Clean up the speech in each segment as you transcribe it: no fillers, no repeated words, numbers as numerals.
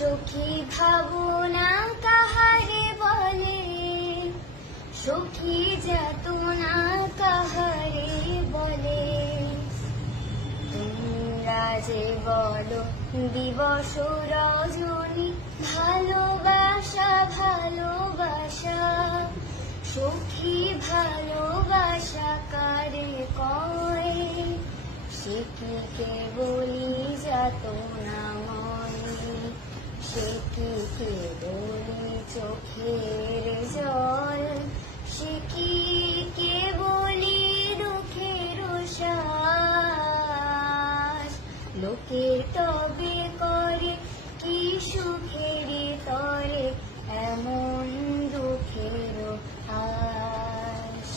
সখী ভাবনা কাহারে বলে, সখী যাতনা কাহারে বলে। তোমরা যে বলো দিবস রজনী, ভালোবাসা ভালোবাসা, সখী ভালোবাসা কারে কয়? সে কি কেবলি যাতনাময়, সে কি কেবলি চোখের জল, সে কি কেবলি দুঃখের শ্বাস। লোকের তবে করে কি সুখের তরে এমন দুঃখের আশ।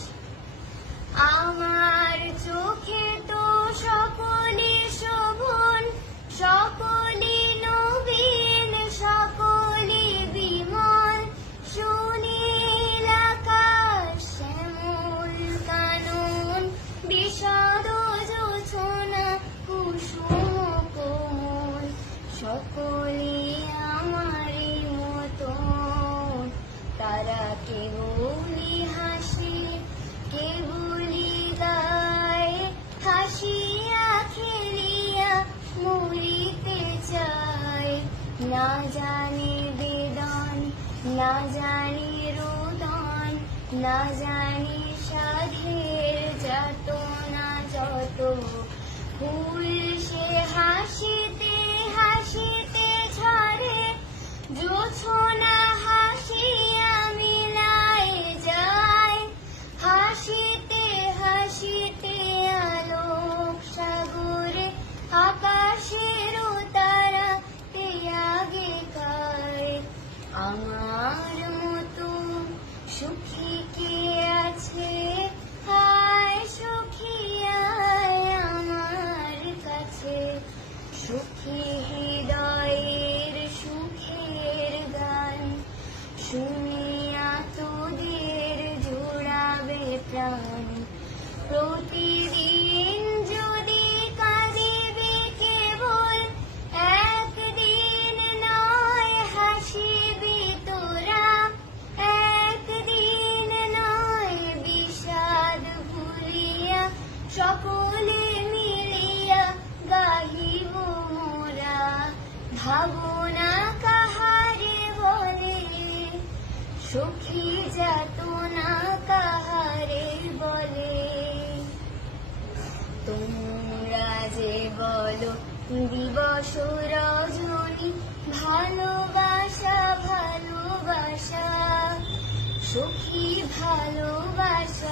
আমার চোখে তো সকলে শোভন, সকলে নবীন, সকলে বিমল, সুনীল আকাশ শ্যামল কানন, বিষাদ জোছনা কুসুম কোমল, সকলে আমারই মতন। তারা কেবলি হাসে কেবলি গায়, হাসিয়া খেলিয়া মরিতে চায়। না জানে বেদন, না জানে রোদন, না জানে সাধের যাতনা যত। ফুল সে হাসিতে হাসিতে ঝরে, জোছনা হাসিয়া মিলায় যায়। হাসিতে হাসিতে আলোক সাগরে, আকাশের তারা আগে কায়। আমার মতো সুখী কে আছে? হায় সুখী আয় আমার কাছে। সুখী হৃদয়ের সুখের গান শুনিয়া তোদের জুড়াবে প্রাণ। প্রতিদিন যদি কাঁদিবে কেবল, একদিন নয় হাসিবি তোরা। একদিন নয় বিষাদ ভুলিয়া, সকলে মিলিয়া গাহিব মোরা। ভাবনা কাহারে বলে, সখী যাতনা কাহারে বলে। তোমরা যে বলো দিবস রজনী, ভালোবাসা ভালোবাসা, সখী ভালোবাসা